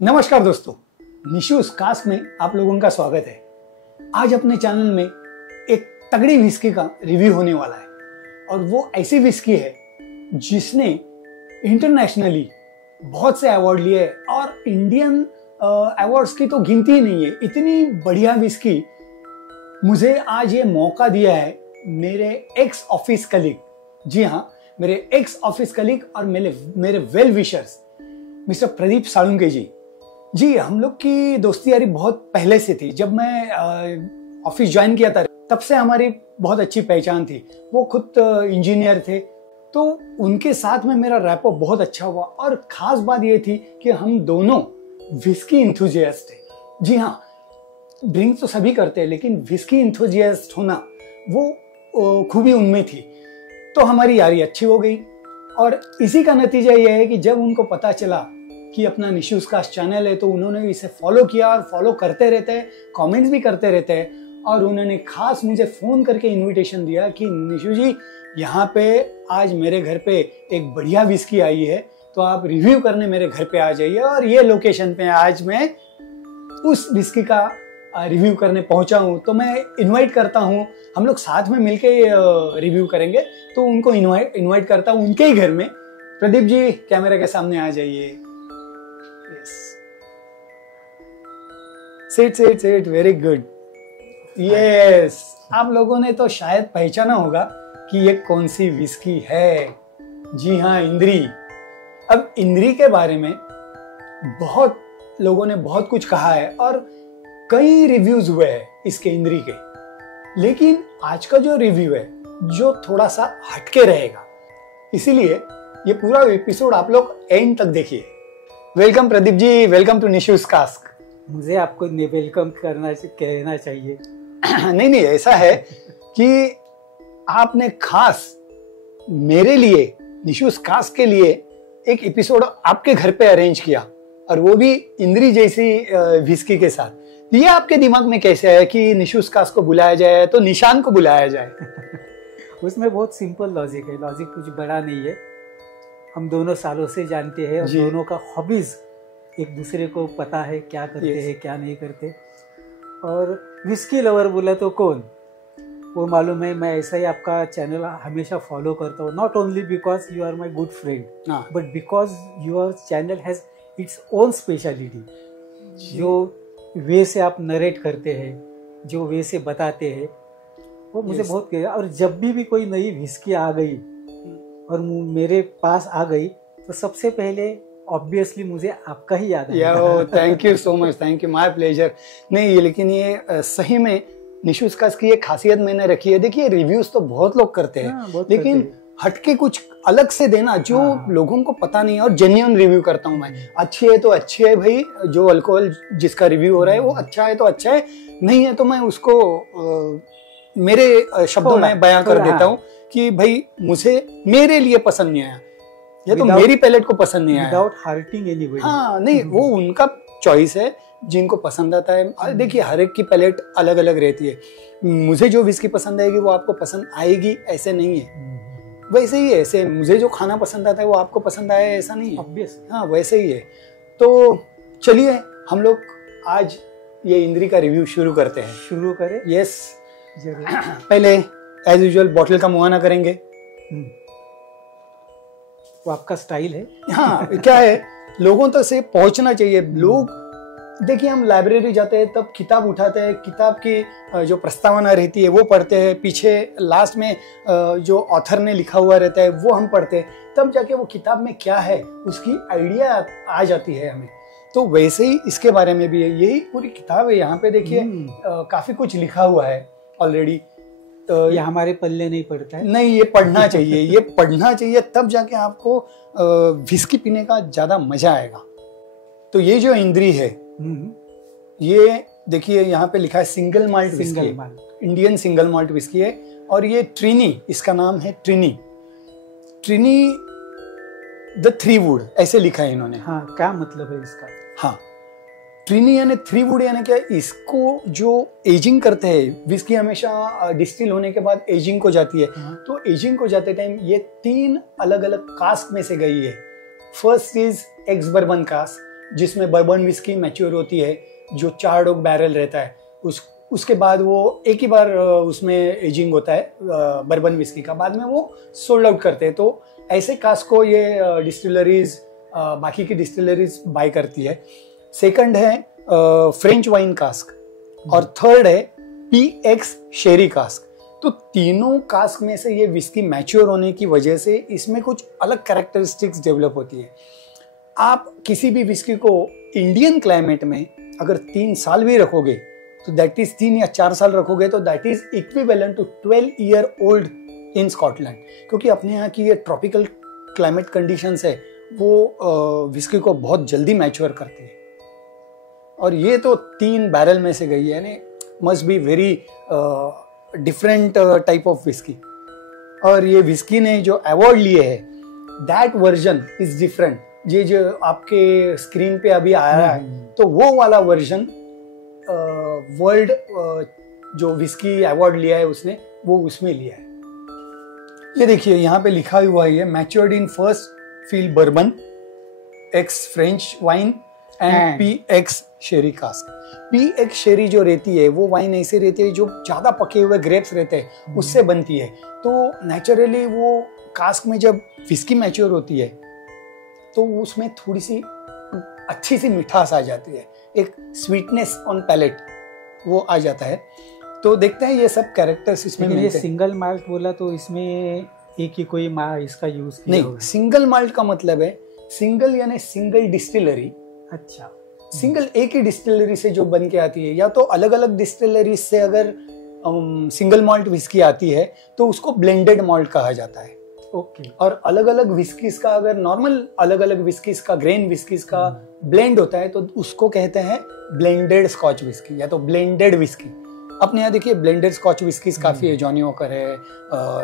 नमस्कार दोस्तों, निशूज कास्ट में आप लोगों का स्वागत है। आज अपने चैनल में एक तगड़ी विस्की का रिव्यू होने वाला है और वो ऐसी विस्की है जिसने इंटरनेशनली बहुत से अवार्ड लिए और इंडियन अवार्ड्स की तो गिनती ही नहीं है। इतनी बढ़िया विस्की मुझे आज ये मौका दिया है मेरे एक्स ऑफिस कलीग, जी हाँ, मेरे एक्स ऑफिस कलीग और मेरे well wishers mister Pradeep Salunke ji. हम लोग की दोस्ती यारी बहुत पहले से थी। जब मैं ऑफिस ज्वाइन किया था तब से हमारी बहुत अच्छी पहचान थी। वो खुद इंजीनियर थे, तो उनके साथ में मेरा रैपो बहुत अच्छा हुआ और खास बात ये थी कि हम दोनों विस्की इंथुजियास्ट थे। जी हाँ, ड्रिंक तो सभी करते हैं, लेकिन विस्की इंथुजियास्ट होना वो खूबी उनमें थी। तो हमारी यारी अच्छी हो गई और इसी का नतीजा यह है कि जब उनको पता चला कि अपना निशूज कास्ट चैनल है तो उन्होंने इसे फॉलो किया और फॉलो करते रहते हैं, कमेंट्स भी करते रहते हैं। और उन्होंने खास मुझे फ़ोन करके इनविटेशन दिया कि निशू जी, यहाँ पे आज मेरे घर पे एक बढ़िया विस्की आई है, तो आप रिव्यू करने मेरे घर पे आ जाइए। और ये लोकेशन पे आज मैं उस विस्की का रिव्यू करने पहुंचा हूँ, तो मैं इनवाइट करता हूँ, हम लोग साथ में मिलके रिव्यू करेंगे। तो उनको इनवाइट करता हूँ उनके ही घर में। प्रदीप जी, कैमरा के सामने आ जाइए। Seat, very good. यस, आप लोगों ने तो शायद पहचाना होगा कि ये कौन सी विस्की है। जी हाँ, इंद्री। अब इंद्री के बारे में बहुत लोगों ने बहुत कुछ कहा है और कई रिव्यूज हुए हैं इसके इंद्री के, लेकिन आज का जो रिव्यू है जो थोड़ा सा हटके रहेगा, इसीलिए ये पूरा एपिसोड आप लोग एंड तक देखिए। Welcome Pradeep ji, welcome to Nishu's cast. मुझे आपको वेलकम कहना चाहिए। नहीं, ऐसा है कि आपने खास मेरे लिए, निशूज कास्ट के लिए एक एपिसोड आपके घर पे अरेंज किया, और वो भी इंद्री जैसी विस्की के साथ। ये आपके दिमाग में कैसे आया कि निशूज कास्ट को बुलाया जाए तो निशान को बुलाया जाए? उसमें बहुत सिंपल लॉजिक है, लॉजिक कुछ बड़ा नहीं है। हम दोनों सालों से जानते हैं और दोनों का हॉबीज एक दूसरे को पता है, क्या करते हैं क्या नहीं करते। और विस्की लवर बोला तो कौन, वो मालूम है। मैं ऐसा ही आपका चैनल हमेशा फॉलो करता हूँ, not only because you are my good friend, but because your channel has its own speciality. जो वे से आप नरेट करते हैं, जो वे से बताते हैं, वो मुझे बहुत किया। और जब भी कोई नई विस्की आ गई और मेरे पास आ गई तो सबसे पहले ऑब्वियसली मुझे आपका ही याद आया। Thank you so much, thank you, my pleasure. नहीं, लेकिन ये सही में निशूज कास्ट की एक खासियत मैंने रखी है। देखिए, रिव्यूज तो बहुत लोग करते हैं, लेकिन हटके कुछ अलग से देना जो लोगों को पता नहीं है। और जेन्युइन रिव्यू करता हूँ मैं। अच्छी है तो अच्छी है भाई, जो अल्कोहल जिसका रिव्यू हो रहा है वो अच्छा है तो अच्छा है, नहीं है तो मैं उसको मेरे शब्दों में बयां कर देता हूँ कि भाई मुझे मेरे लिए पसंद नहीं आया, ये तो मेरी पैलेट को पसंद नहीं आया। Without hurting anybody. हाँ, नहीं, वो उनका चॉइस है, जिनको पसंद आता है। देखिए, हर एक की पैलेट अलग अलग रहती है। मुझे जो विस्की पसंद आएगी वो आपको पसंद आएगी, ऐसे नहीं है। वैसे ही है, ऐसे मुझे जो खाना पसंद आता है वो आपको पसंद आया, ऐसा नहीं है। हाँ, वैसे ही है। तो चलिए हम लोग आज ये इंद्री का रिव्यू शुरू करते हैं। शुरू करें? यस, जरूर। पहले एज यूजुअल बॉटल का मुआयना करेंगे। वो आपका स्टाइल है। हाँ, क्या है, लोगों तक से पहुंचना चाहिए। लोग, देखिए, हम लाइब्रेरी जाते हैं तब किताब उठाते हैं, किताब की जो प्रस्तावना रहती है वो पढ़ते हैं, पीछे लास्ट में जो ऑथर ने लिखा हुआ रहता है वो हम पढ़ते हैं, तब जाके वो किताब में क्या है उसकी आइडिया आ जाती है हमें। तो वैसे ही इसके बारे में भी है, यही पूरी किताब है। यहाँ पे देखिए काफी कुछ लिखा हुआ है ऑलरेडी। ये हमारे पल्ले नहीं पड़ता है। नहीं, ये पढ़ना चाहिए, ये पढ़ना चाहिए, तब जाके आपको विस्की पीने का ज्यादा मजा आएगा। तो ये जो इंद्री है, ये देखिए यहाँ पे लिखा है single malt whisky, Indian single malt whisky है। और ये ट्रिनी, इसका नाम है ट्रिनी द थ्री वुड, ऐसे लिखा है इन्होंने। हाँ, क्या मतलब है इसका? हाँ, ट्रिनी यानी थ्री वुड, यानी क्या, इसको जो एजिंग करते हैं, विस्की हमेशा डिस्टिल होने के बाद एजिंग को जाती है। तो एजिंग को जाते टाइम ये 3 अलग अलग कास्ट में से गई है। First is ex bourbon cask, जिसमें बर्बन विस्की मैच्योर होती है, जो 4 डॉग बैरल रहता है, उसके बाद वो एक ही बार उसमें एजिंग होता है बर्बन विस्की का, बाद में वो सोल्ड आउट करते हैं। तो ऐसे कास्क को ये डिस्टिलरीज बाकी की डिस्टिलरीज बाय करती है। सेकंड है फ्रेंच वाइन कास्क और थर्ड है PX शेरी कास्क। तो तीनों कास्क में से ये विस्की मैच्योर होने की वजह से इसमें कुछ अलग कैरेक्टरिस्टिक्स डेवलप होती है। आप किसी भी विस्की को इंडियन क्लाइमेट में अगर 3 साल भी रखोगे तो दैट इज 3 या 4 साल रखोगे तो that is equivalent to 12 year old in Scotland, क्योंकि अपने यहाँ की ये ट्रॉपिकल क्लाइमेट कंडीशंस है वो विस्की को बहुत जल्दी मैच्योर करती है। और ये तो 3 बैरल में से गई है, must be very different type of whisky. और ये विस्की ने जो अवार्ड लिए है दैट वर्जन इज डिफरेंट। ये जो आपके स्क्रीन पे अभी आ रहा है तो वो वाला वर्जन वर्ल्ड जो विस्की अवार्ड लिया है उसने, वो उसमें लिया है। ये देखिए यहाँ पे लिखा हुआ है matured in first field bourbon, x French wine and PX Sheri cask. PX शेरी जो रहती है वो वाइन ऐसे रहती है जो ज्यादा पके हुए ग्रेप्स रहते हैं उससे बनती है। तो नेचुरली वो कास्क में जब विस्की मैच्योर होती है तो उसमें थोड़ी सी अच्छी सी मिठास आ जाती है, एक स्वीटनेस ऑन पैलेट वो आ जाता है। तो देखते हैं ये सब कैरेक्टर्स इसमें मिलते हैं। ये सिंगल माल्ट बोला तो इसमें एक ही कोई इसका यूज किया नहीं, सिंगल माल्ट का मतलब है सिंगल यानी सिंगल डिस्टिलरी। अच्छा, सिंगल एक ही डिस्टिलरी से जो बन के आती है, या तो अलग अलग डिस्टिलरी से अगर सिंगल माल्ट विस्की आती है तो उसको ब्लेंडेड माल्ट कहा जाता है। ओके। और अलग अलग विस्कीज का अगर नॉर्मल अलग अलग विस्कीज का ग्रेन विस्कीज का ब्लेंड होता है तो उसको कहते हैं ब्लेंडेड स्कॉच विस्की या तो ब्लेंडेड विस्की। अपने यहाँ देखिए ब्लेंडेड स्कॉच विस्कीज काफी है, जॉनी वॉकर है,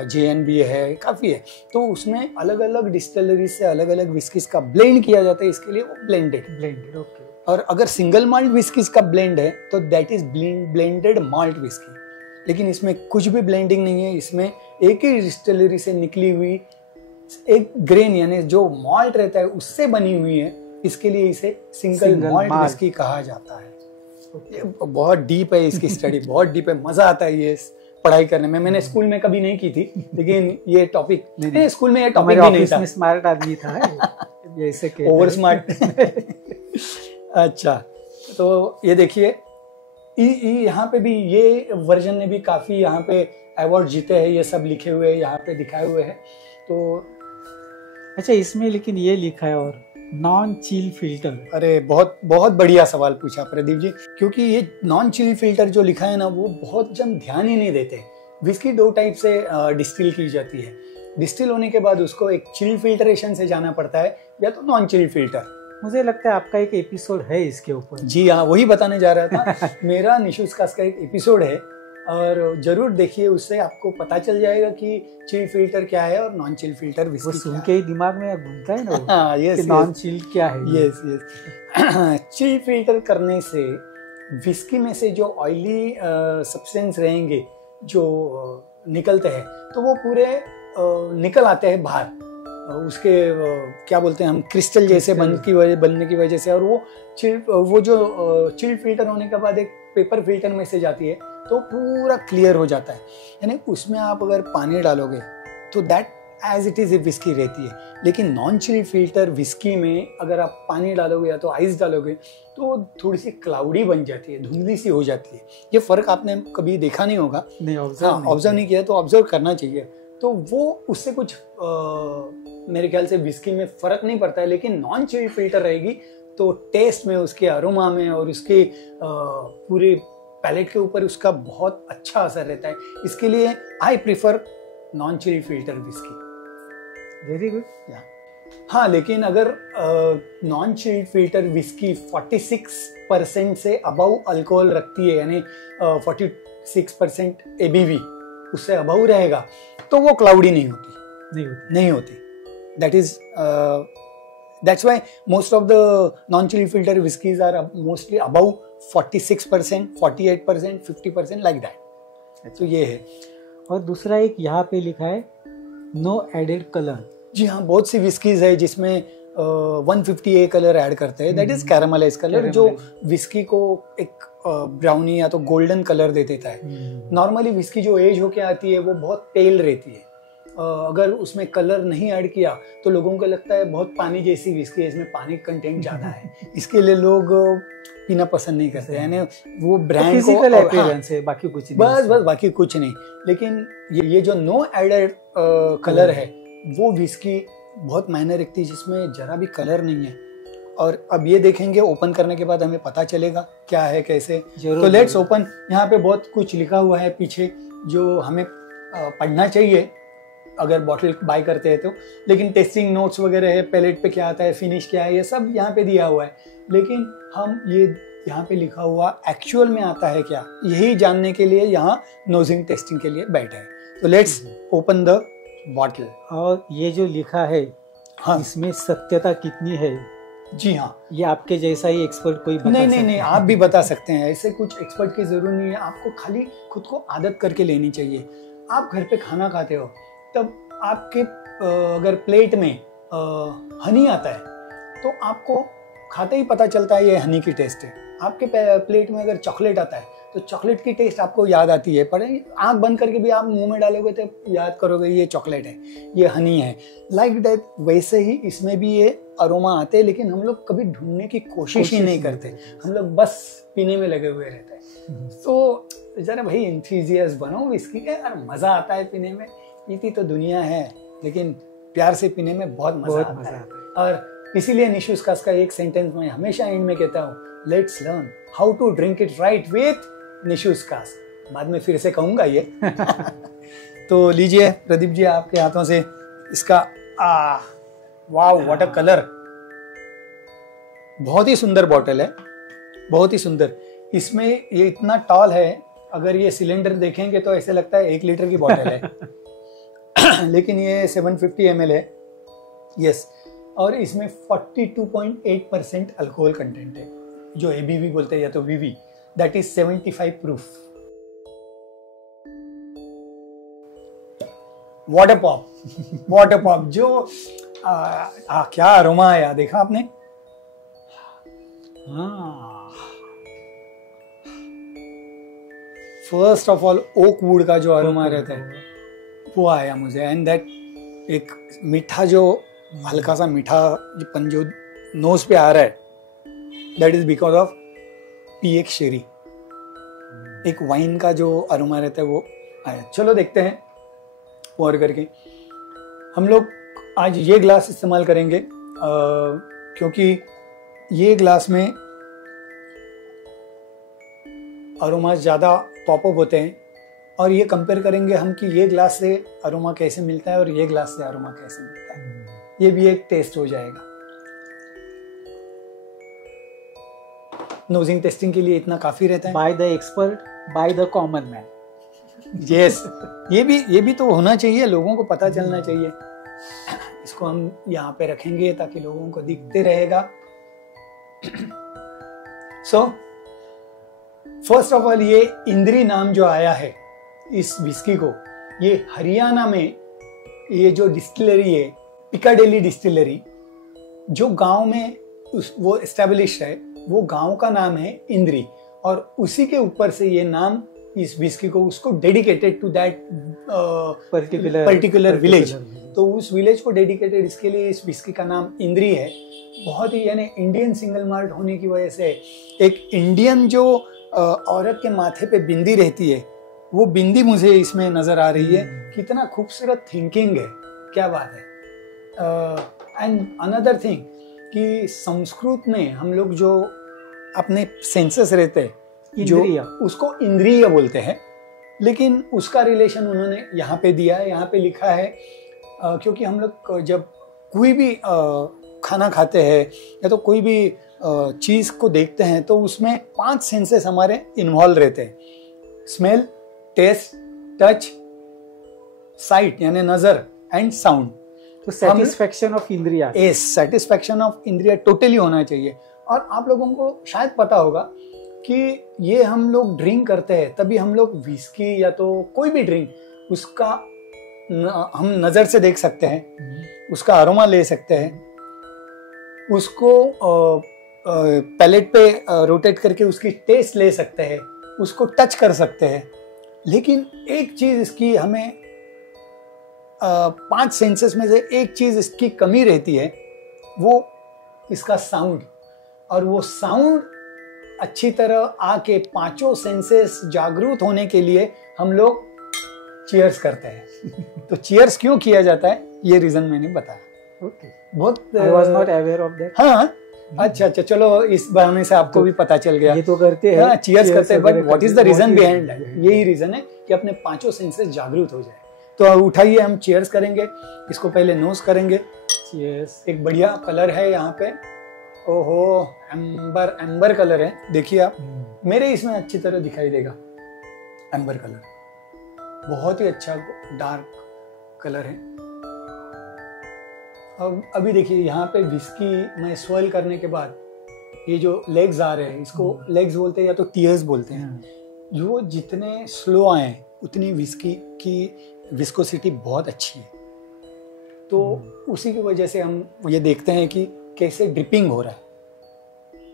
JNB है, काफी है। तो उसमें अलग अलग डिस्टिलरी से अलग अलग विस्कीज का ब्लेंड किया जाता है, इसके लिए वो ब्लेंडेड। ओके। और अगर सिंगल माल्ट विस्कीज का ब्लेंड है तो that is blended malt whisky. लेकिन इसमें कुछ भी ब्लेंडिंग नहीं है, इसमें एक ही डिस्टिलरी से निकली हुई एक ग्रेन यानी जो माल्ट रहता है उससे बनी हुई है, इसके लिए इसे सिंगल माल्ट विस्की कहा जाता है। ये बहुत डीप है इसकी स्टडी, बहुत डीप है, मजा आता है ये पढ़ाई करने में। मैंने स्कूल में कभी नहीं की थी, लेकिन ये टॉपिक स्कूल में ये टॉपिक भी नहीं था। स्मार्ट आदमी था ऐसे के ओवर स्मार्ट। अच्छा, तो ये देखिए यहाँ पे भी ये वर्जन ने भी काफी यहाँ पे अवार्ड जीते हैं, ये सब लिखे हुए यहाँ पे दिखाए हुए हैं। तो अच्छा, इसमें लेकिन ये लिखा है और नॉन चिल फिल्टर। अरे बहुत बहुत बढ़िया सवाल पूछा प्रदीप जी, क्योंकि ये नॉन चिल फिल्टर जो लिखा है ना वो बहुत जन ध्यान ही नहीं देते। विस्की 2 टाइप से डिस्टिल की जाती है। डिस्टिल होने के बाद उसको एक चिल फिल्टरेशन से जाना पड़ता है या तो नॉन चिल फिल्टर। मुझे लगता है आपका एक एपिसोड है इसके ऊपर। जी हाँ, वही बताने जा रहा था। मेरा निशुस का एक एपिसोड है और जरूर देखिए, उससे आपको पता चल जाएगा कि चिल फिल्टर क्या है और नॉन चिल फिल्टर विस्की। वो सुन के ही दिमाग में घूमता है ना। हाँ, यस, नॉन चिल क्या है। यस। चिल फिल्टर करने से विस्की में से जो ऑयली सब्सटेंस रहेंगे जो निकलते हैं तो वो पूरे निकल आते हैं बाहर, उसके क्या बोलते हैं हम, क्रिस्टल जैसे बनने की वजह से। और वो जो चिल फिल्टर होने के बाद एक पेपर फिल्टर में से जाती है तो पूरा क्लियर हो जाता है। यानी उसमें आप अगर पानी डालोगे तो that as it is whisky रहती है। लेकिन नॉन चिल फिल्टर विस्की में अगर आप पानी डालोगे या तो आइस डालोगे तो थोड़ी सी क्लाउडी बन जाती है, धुंधली सी हो जाती है। ये फर्क आपने कभी देखा नहीं होगा, ऑब्जर्व नहीं किया तो ऑब्जर्व करना चाहिए। तो वो उससे कुछ मेरे ख्याल से विस्की में फर्क नहीं पड़ता है। लेकिन नॉन चिल फिल्टर रहेगी तो टेस्ट में, उसके अरोमा में और उसके पूरे पैलेट के ऊपर उसका बहुत अच्छा असर रहता है। इसके लिए I prefer non chill filter whisky. Very good. हाँ, लेकिन अगर नॉन चिल फिल्टर विस्की 46% से अबव अल्कोहल रखती है, यानी 46% ABV उससे अबव रहेगा तो वो क्लाउडी नहीं होती। That's why most of the non-chill filter whiskeys are mostly above 46%, 48%, 50% like that. तो ये है। और दूसरा एक यहाँ पे लिखा है नो एडेड कलर। जी हाँ, बहुत सी विस्कीज है जिसमें 150A कलर ऐड करते हैं, दैट इज कैरामलाइज कलर, जो विस्की को एक ब्राउनी या तो गोल्डन कलर दे देता है। नॉर्मली विस्की जो एज होके आती है वो बहुत पेल रहती है, अगर उसमें कलर नहीं ऐड किया तो लोगों को लगता है बहुत पानी जैसी विस्की है, इसमें पानी कंटेंट ज्यादा है, इसके लिए लोग पीना पसंद नहीं करते, यानी वो ब्रांड को अपीयरेंस है, बाकी कुछ नहीं, बस बाकी कुछ नहीं। लेकिन ये जो नो एडेड कलर है वो विस्की बहुत मायने रखती है, जिसमें जरा भी कलर नहीं है। और अब ये देखेंगे, ओपन करने के बाद हमें पता चलेगा क्या है कैसे। तो लेट्स ओपन। यहाँ पे बहुत कुछ लिखा हुआ है पीछे जो हमें पढ़ना चाहिए अगर बॉटल बाय करते हैं तो, लेकिन टेस्टिंग नोट्स वगैरह है, पैलेट पे क्या आता है, फिनिश क्या है, ये सब यहाँ पे दिया हुआ है। लेकिन हम ये यहाँ पे लिखा हुआ एक्चुअल में आता है क्या, यही जानने के लिए यहाँ नोजिंग टेस्टिंग के लिए बैठे हैं। तो लेट्स ओपन द बॉटल। और ये जो लिखा है, हाँ, इसमें सत्यता कितनी है? जी हाँ, ये आपके जैसा ही एक्सपर्ट कोई बता नहीं, आप भी बता सकते हैं, ऐसे कुछ एक्सपर्ट की जरूरत नहीं है। आपको खाली खुद को आदत करके लेनी चाहिए। आप घर पे खाना खाते हो तब आपके अगर प्लेट में हनी आता है तो आपको खाते ही पता चलता है ये हनी की टेस्ट है। आपके प्लेट में अगर चॉकलेट आता है तो चॉकलेट की टेस्ट आपको याद आती है, पर आंख बंद करके भी आप मुंह में डालोगे तो याद करोगे ये चॉकलेट है, ये हनी है। लाइक दैट वैसे ही इसमें भी ये अरोमा आते हैं, लेकिन हम लोग कभी ढूंढने की कोशिश ही नहीं करते, हम लोग बस पीने में लगे हुए रहते हैं। तो जरा भाई एंथुसियास्ट बनो विस्की के, और मजा आता है पीने में। पीती तो दुनिया है, लेकिन प्यार से पीने में बहुत मजा आता है। और इसीलिए निशूज कास का एक सेंटेंस मैं हमेशा एंड में कहता हूँ, let's learn how to drink it right with Nishu's cast. बाद में फिर से कहूंगा ये। तो लीजिए प्रदीप जी, आपके हाथों से इसका वाव, व्हाट अ कलर। बहुत ही सुंदर बॉटल है, बहुत ही सुंदर। इसमें ये इतना टॉल है, अगर ये सिलेंडर देखेंगे तो ऐसे लगता है 1 लीटर की बॉटल है। लेकिन ये 750 ml है, यस। और इसमें 42.8% अल्कोहल कंटेंट है, जो ABV बोलते हैं या तो VV, that is 75 proof. Water pop, water pop, जो क्या अरोमा आया, देखा आपने? First of all oak wood का जो अरोमा रहता है वो आया मुझे, एंड दैट एक मीठा, जो हल्का सा मीठापन जो नोज पे आ रहा है, that is because of PX शेरी। एक वाइन का जो अरोमा रहता है वो आया। चलो देखते हैं और करके। हम लोग आज ये ग्लास इस्तेमाल करेंगे क्योंकि ये ग्लास में अरोमा ज़्यादा पॉपअप होते हैं, और ये कंपेयर करेंगे हम कि ये ग्लास से अरोमा कैसे मिलता है और ये ग्लास से अरोमा कैसे मिलता है। ये भी एक टेस्ट हो जाएगा। नोजिंग टेस्टिंग के लिए इतना काफी रहता है। By the expert, by the common man. Yes, ये भी तो होना चाहिए, लोगों को पता चलना चाहिए। इसको हम यहाँ पे रखेंगे ताकि लोगों को दिखते रहेगा। सो फर्स्ट ऑफ ऑल, ये इंद्री नाम जो आया है इस विस्की को, ये हरियाणा में ये जो डिस्टिलरी है, पिकाडेली डिस्टिलरी, जो गांव में वो एस्टेब्लिश है, वो गांव का नाम है इंद्री, और उसी के ऊपर से ये नाम इस विस्की को, उसको dedicated to that particular village. तो उस विलेज को डेडिकेटेड इसके लिए इस विस्की का नाम इंद्री है। बहुत ही, यानी इंडियन सिंगल माल्ट होने की वजह से एक इंडियन जो औरत के माथे पे बिंदी रहती है, वो बिंदी मुझे इसमें नजर आ रही है। कितना खूबसूरत थिंकिंग है, क्या बात है। एंड अनदर थिंग कि संस्कृत में हम लोग जो अपने सेंसेस रहते हैं, जो उसको इंद्रिय बोलते हैं, लेकिन उसका रिलेशन उन्होंने यहाँ पे दिया है, यहाँ पे लिखा है। क्योंकि हम लोग जब कोई भी खाना खाते हैं या तो कोई भी चीज को देखते हैं तो उसमें 5 सेंसेस हमारे इन्वॉल्व रहते हैं: स्मेल, टेस्ट, टच, साइट यानी नजर, एंड साउंड। तो सेटिस्फेक्शन ऑफ इंद्रिया, सेटिस्फेक्शन ऑफ इंद्रिया टोटली होना चाहिए। और आप लोगों को शायद पता होगा कि ये हम लोग ड्रिंक करते हैं, तभी हम लोग विस्की या तो कोई भी ड्रिंक, उसका हम नजर से देख सकते हैं, उसका अरोमा ले सकते हैं, उसको पैलेट पे रोटेट करके उसकी टेस्ट ले सकते हैं, उसको टच कर सकते हैं। लेकिन एक चीज इसकी हमें 5 सेंसेस में से एक चीज इसकी कमी रहती है, वो इसका साउंड। और वो साउंड अच्छी तरह आके 5 सेंसेस जागरूक होने के लिए हम लोग चीयर्स करते हैं। तो चीयर्स क्यों किया जाता है, ये रीजन मैंने बताया। बहुत I was not aware of that. हाँ, अच्छा, चलो इस बहाने से आपको भी पता चल गया। ये तो करते हैं, चीयर्स करते हैं, but what is the reason behind that? यही रीजन है कि अपने 5 सेंसेस जागरूक हो जाए। तो उठाइए, हम चीयर्स करेंगे। इसको पहले नोज करेंगे। चीयर्स। एक बढ़िया कलर है यहाँ पे, ओहो, एम्बर कलर है, देखिए आप। मेरे इसमें अच्छी तरह दिखाई देगा एम्बर कलर, बहुत ही अच्छा डार्क कलर है। अब अभी देखिए यहाँ पे विस्की मैं स्वेल करने के बाद ये जो लेग्स आ रहे हैं, इसको लेग्स बोलते हैं या तो टीयर्स बोलते हैं। जो जितने स्लो आए उतनी विस्की की विस्कोसिटी बहुत अच्छी है। तो उसी की वजह से हम ये देखते हैं कि कैसे ड्रिपिंग हो रहा है,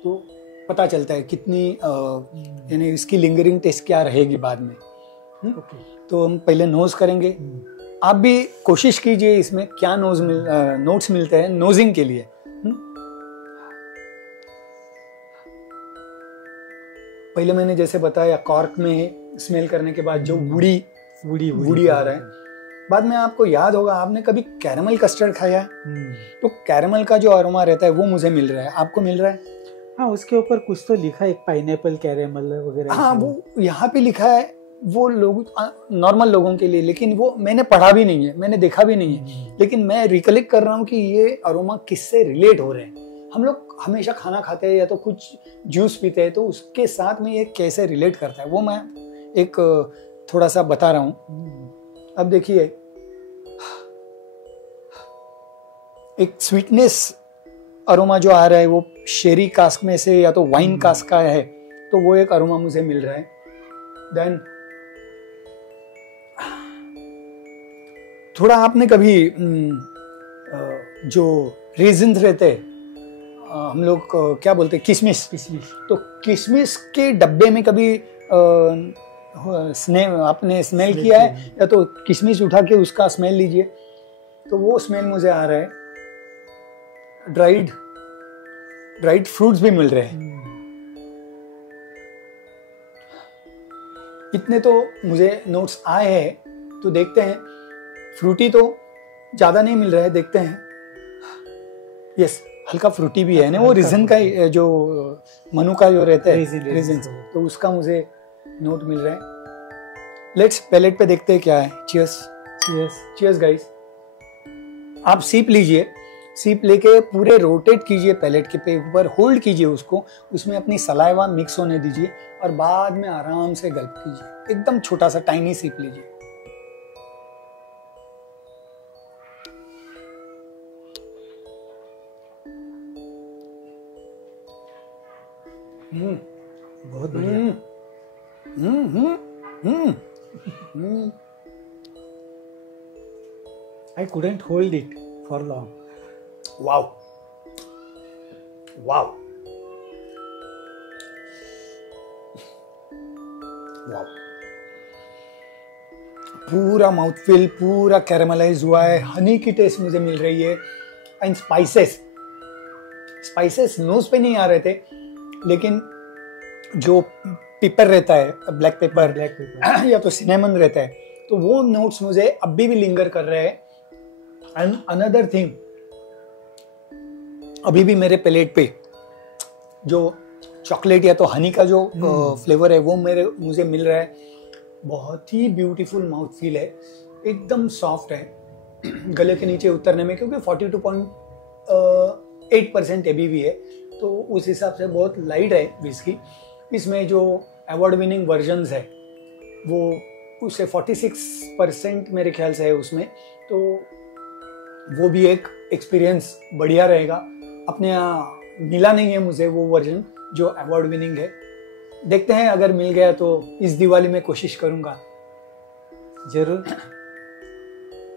तो पता चलता है कितनी यानी इसकी लिंगरिंग टेस्ट क्या रहेगी बाद में। तो हम पहले नोज करेंगे। आप भी कोशिश कीजिए इसमें क्या नोट्स मिलते हैं नोजिंग के लिए। पहले मैंने जैसे बताया, कॉर्क में स्मेल करने के बाद जो वुडी आ रहा है। बाद में आपको याद होगा, आपने कभी कैरेमल कस्टर्ड खाया है? तो कैरेमल का जो अरोमा रहता है वो मुझे मिल रहा है, आपको मिल रहा है? हाँ, उसके ऊपर कुछ तो लिखा है, एक पाइनएप्पल कैरेमल वगैरह। हाँ, वो यहाँ पे लिखा है, वो लोग नॉर्मल लोगों के लिए, लेकिन वो मैंने पढ़ा भी नहीं है, मैंने देखा भी नहीं है। लेकिन मैं रिकलेक्ट कर रहा हूँ कि ये अरोमा किससे रिलेट हो रहे हैं। हम लोग हमेशा खाना खाते हैं या तो कुछ जूस पीते हैं, तो उसके साथ में ये कैसे रिलेट करता है वो मैं एक थोड़ा सा बता रहा हूँ। अब देखिए, एक स्वीटनेस अरोमा जो आ रहा है वो शेरी कास्क में से या तो वाइन कास्क का है, तो वो एक अरोमा मुझे मिल रहा है। देन थोड़ा आपने कभी जो रेजिन्स रहते हैं, हम लोग क्या बोलते हैं, किशमिश। तो किशमिश के डब्बे में कभी आपने स्मेल किया है? या तो किशमिश उठा के उसका स्मेल लीजिए, तो वो स्मेल मुझे आ रहा है। ड्राइड फ्रूट्स भी मिल रहे हैं। इतने तो मुझे नोट्स आए हैं, तो देखते हैं। फ्रूटी तो ज्यादा नहीं मिल रहा है, देखते हैं। यस, हल्का फ्रूटी भी है ना, वो रीजन का जो मनु का जो रहता है रीजन, तो उसका मुझे नोट मिल रहा है। लेट्स पैलेट पे देखते हैं क्या है। Cheers guys. आप सीप लीजिए, सीप लेके पूरे रोटेट कीजिए पैलेट के ऊपर, होल्ड कीजिए उसको, उसमें अपनी सलाइवा मिक्स होने दीजिए और बाद में आराम से गल्प कीजिए। एकदम छोटा सा टाइनी सीप लीजिए। बहुत बढ़िया। I couldn't hold it for long. Wow. पूरा माउथफिल पूरा कैरेमलाइज हुआ है, हनी की टेस्ट मुझे मिल रही है। एंड स्पाइसेस नोज पे नहीं आ रहे थे, लेकिन जो पेपर रहता है, ब्लैक पेपर या तो सिनेमन रहता है, तो वो नोट्स मुझे अभी भी लिंगर कर रहे हैं। एंड अनदर थिंग, अभी भी मेरे पैलेट पे जो चॉकलेट या तो हनी का जो फ्लेवर है वो मुझे मिल रहा है। बहुत ही ब्यूटीफुल माउथ फील है, एकदम सॉफ्ट है गले के नीचे उतरने में, क्योंकि 42.8% एबीवी है, तो उस हिसाब से बहुत लाइट है विस्की। इसमें जो अवार्ड विनिंग वर्जन्स है वो उससे 46% मेरे ख्याल से है उसमें, तो वो भी एक एक्सपीरियंस बढ़िया रहेगा। अपने यहाँ मिला नहीं है मुझे वो वर्जन जो अवार्ड विनिंग है, देखते हैं अगर मिल गया तो इस दिवाली में कोशिश करूंगा। जरूर,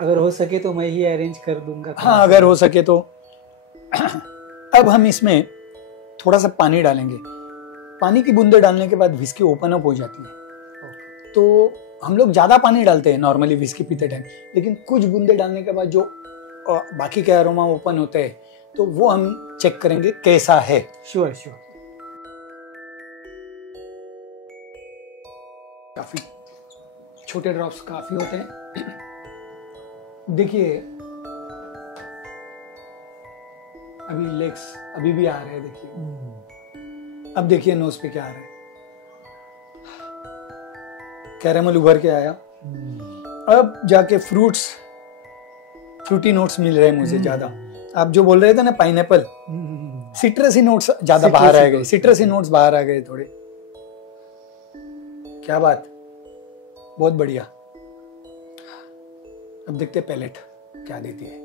अगर हो सके तो मैं ही अरेंज कर दूंगा। हाँ, अगर हो सके तो। अब हम इसमें थोड़ा सा पानी डालेंगे। पानी की बूंदे डालने के बाद विस्की ओपन अप हो जाती है। तो हम लोग ज्यादा पानी डालते हैं नॉर्मली विस्की पीते टाइम, लेकिन कुछ बूंदे डालने के बाद जो बाकी के अरोमा ओपन होते हैं तो वो हम चेक करेंगे कैसा है। Sure sure. काफी छोटे ड्रॉप्स काफी होते हैं। देखिए अभी लेग्स अभी भी आ रहे हैं, देखिए। अब देखिए नोज पे क्या आ रहा है, कैरेमल उभर के आया। अब जाके फ्रूटी नोट्स मिल रहे हैं मुझे ज्यादा। आप जो बोल रहे थे ना पाइनएप्पल, सिट्रसी नोट्स ज्यादा बाहर आ गए, सिट्रसी नोट्स बाहर आ गए थोड़े। क्या बात, बहुत बढ़िया। अब देखते हैं पैलेट क्या देती है।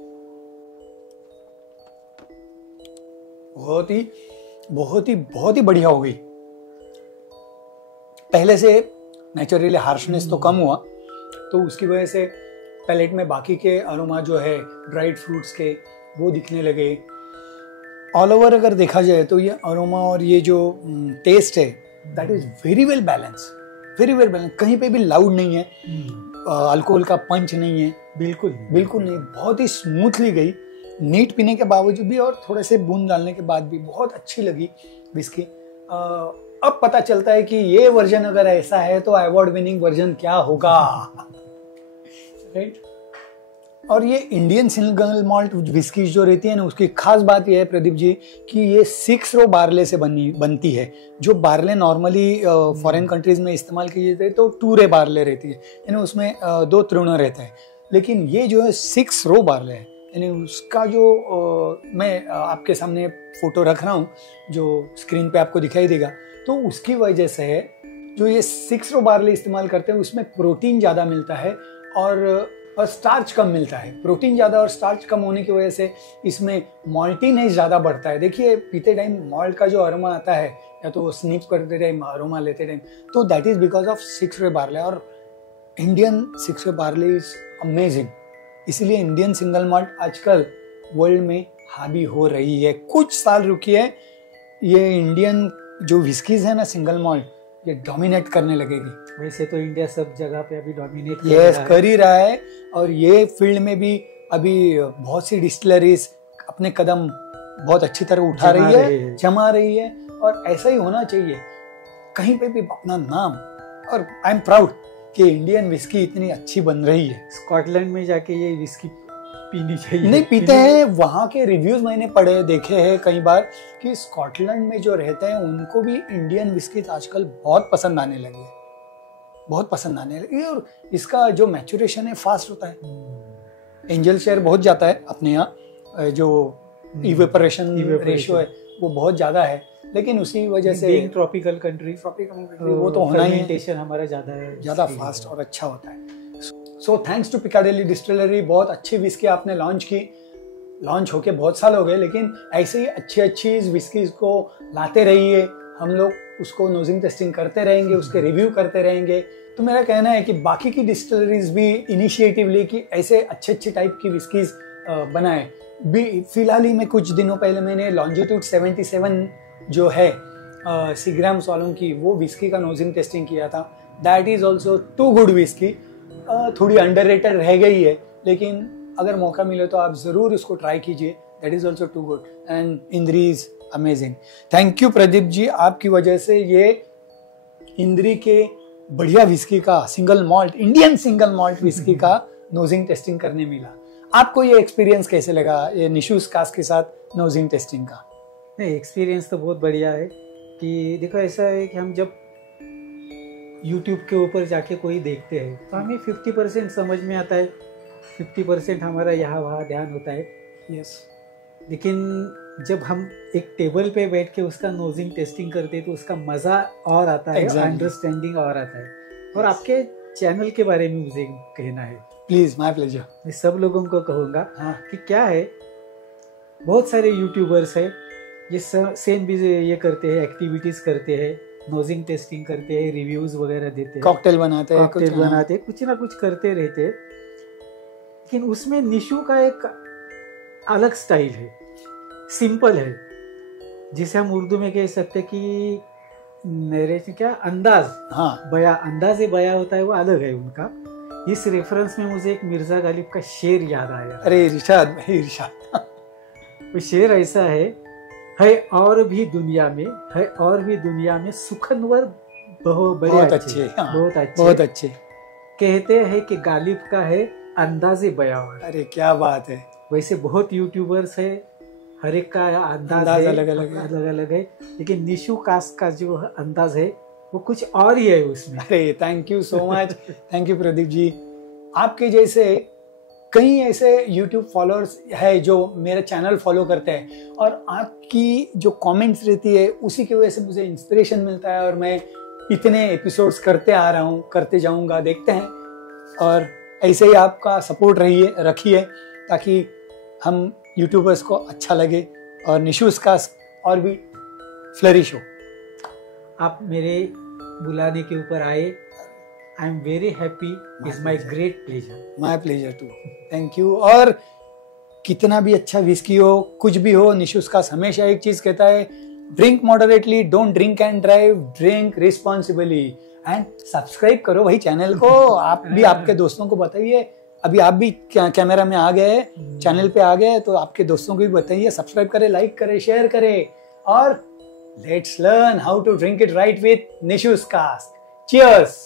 बहुत ही बढ़िया हो गई। पहले से नेचुरली हार्शनेस तो कम हुआ, तो उसकी वजह से पैलेट में बाकी के अरोमा जो है ड्राइड फ्रूट्स के वो दिखने लगे। ऑल ओवर अगर देखा जाए तो ये अरोमा और ये जो टेस्ट है that is very well balance, very well balance. कहीं पे भी लाउड नहीं है, अल्कोहल का पंच नहीं है, बिल्कुल नहीं। बहुत ही स्मूथली गई, नीट पीने के बावजूद भी और थोड़े से बूंद डालने के बाद भी बहुत अच्छी लगी विस्की। अब पता चलता है कि ये वर्जन अगर ऐसा है तो अवार्ड विनिंग वर्जन क्या होगा, राइट। और ये इंडियन सिंगल मॉल्ट विस्की जो रहती है ना, उसकी खास बात यह है प्रदीप जी कि ये 6 रो बार्ले से बनती है। जो बार्ले नॉर्मली फॉरेन कंट्रीज में इस्तेमाल की जाती है तो 2 रे बार्ले रहती है, यानी उसमें 2 तृण रहते हैं। लेकिन ये जो है 6 रो बार्ले है, यानी उसका जो मैं आपके सामने फोटो रख रहा हूँ जो स्क्रीन पे आपको दिखाई देगा, तो उसकी वजह से जो ये 6 रो बार्ले इस्तेमाल करते हैं उसमें प्रोटीन ज़्यादा मिलता है और स्टार्च कम मिलता है। प्रोटीन ज़्यादा और स्टार्च कम होने की वजह से इसमें मॉल्टीनेस ज़्यादा बढ़ता है। देखिए पीते टाइम मॉल्ट का जो अरोमा आता है, या तो स्निप करते टाइम अरोमा लेते टाइम, तो दैट इज बिकॉज ऑफ 6 रे बार्ले। और इंडियन 6 रे बार्ले इज अमेजिंग, इसलिए इंडियन सिंगल मॉल्ट आजकल वर्ल्ड में हावी हो रही है। कुछ साल रुकिए, ये इंडियन जो विस्कीज है ना सिंगल मॉल्ट, ये डोमिनेट करने लगेगी। वैसे तो इंडिया सब जगह पे अभी डोमिनेट कर ही रहा है, और ये फील्ड में भी अभी बहुत सी डिस्टिलरीज अपने कदम बहुत अच्छी तरह उठा रही है, जमा रही है, और ऐसा ही होना चाहिए। कहीं पे भी अपना नाम, और आई एम प्राउड कि इंडियन विस्की इतनी अच्छी बन रही है। स्कॉटलैंड में जाके ये विस्की पीनी चाहिए। नहीं पीते हैं, वहाँ के रिव्यूज मैंने पढ़े देखे हैं कई बार कि स्कॉटलैंड में जो रहते हैं उनको भी इंडियन विस्की आजकल बहुत पसंद आने लगी है, बहुत पसंद आने लगी। और इसका जो मैच्योरेशन है फास्ट होता है। एंजल शेयर बहुत जाता है अपने यहाँ, जो इवेपोरेशन रेशियो है वो बहुत ज्यादा है, लेकिन उसी वजह से ट्रॉपिकल कंट्री वो तो होना ही है, हमारा ज्यादा फास्ट और अच्छा होता है। सो थैंक्स टू पिकाडेली डिस्टिलरी, बहुत अच्छी विस्की आपने लॉन्च की। लॉन्च होके बहुत साल हो गए, लेकिन ऐसे ही अच्छी विस्की को लाते रहिए। हम लोग उसको नोजिंग टेस्टिंग करते रहेंगे, उसके रिव्यू करते रहेंगे। तो मेरा कहना है कि बाकी की डिस्टिलरीज भी इनिशिएटिव ले कि ऐसे अच्छे टाइप की विस्कीज बनाए। फिलहाल ही में कुछ दिनों पहले मैंने लॉन्जिट्यूड 77 जो है सीग्राम्स वालों की, वो विस्की का नोजिंग टेस्टिंग किया था। That is also too good whisky. थोड़ी अंडररेटेड रह गई है, लेकिन अगर मौका मिले तो आप जरूर उसको ट्राई कीजिए। That is also too good and Indri is amazing. Thank you Pradeep ji, आपकी वजह से ये इंद्री के बढ़िया विस्की का single malt, Indian single malt whisky का नोजिंग टेस्टिंग करने मिला। आपको ये एक्सपीरियंस कैसे लगा, ये निशूज कास्ट के साथ नोजिंग टेस्टिंग का? नहीं, एक्सपीरियंस तो बहुत बढ़िया है। कि देखो ऐसा है कि हम जब YouTube के ऊपर जाके कोई देखते हैं तो हमें 50% समझ में आता है, 50% हमारा यहाँ वहाँ ध्यान होता है। यस। लेकिन जब हम एक टेबल पे बैठ के उसका नोजिंग टेस्टिंग करते हैं तो उसका मज़ा और आता है, अंडरस्टैंडिंग और आता है। और आपके चैनल के बारे में मुझे कहना है। Please, my pleasure. मैं सब लोगों को कहूँगा कि क्या है, बहुत सारे यूट्यूबर्स है ये सेम भी ये करते हैं, एक्टिविटीज़ करते हैं, नोजिंग टेस्टिंग करते हैं, रिव्यूज वगैरह देते हैं, कॉकटेल बनाते हैं, कुछ ना कुछ करते रहते हैं। लेकिन उसमें निशु का एक अलग स्टाइल है, सिंपल है, जिसे हम उर्दू में कह सकते कि नरेशन क्या अंदाज, हाँ बया, अंदाज बया होता है वो अलग है उनका। इस रेफरेंस में मुझे एक मिर्जा गालिब का शेर याद आया। अरे इरशाद भाई इरशाद। वो शेर ऐसा है और भी दुनिया में, है और भी दुनिया में सुखनवर बहुत अच्छे, हाँ, बहुत अच्छे, बहुत अच्छे। कहते हैं कि गालिब का है अंदाजे बयां। अरे क्या बात है। वैसे बहुत यूट्यूबर्स है, हर एक का अंदाज अलग अलग है, लेकिन निशु कास का जो अंदाज है वो कुछ और ही है उसमें। अरे thank you so much, thank you Pradeep ji. आपके जैसे कई ऐसे YouTube फॉलोअर्स है जो मेरा चैनल फॉलो करते हैं, और आपकी जो कमेंट्स रहती है उसी की वजह से मुझे इंस्पिरेशन मिलता है, और मैं इतने एपिसोड्स करते आ रहा हूँ, करते जाऊँगा, देखते हैं। और ऐसे ही आपका सपोर्ट रखिए ताकि हम यूट्यूबर्स को अच्छा लगे और निशूज का और भी फ्लरिश हो। आप मेरे बुलाने के ऊपर आए, I am very happy, is my great pleasure. My pleasure too, thank you. और कितना भी अच्छा विस्की हो, कुछ भी हो, निशूज का हमेशा एक चीज कहता है, drink moderately, don't drink and drive, drink responsibly. And subscribe करो भाई चैनल को, आप भी आपके दोस्तों को बताइए। अभी आप भी कैमरा में आ गए, चैनल पे आ गए, तो आपके दोस्तों को भी बताइए, सब्सक्राइब करें, लाइक करें, शेयर करें, और let's learn how to drink it right with Nishu's cast. Cheers.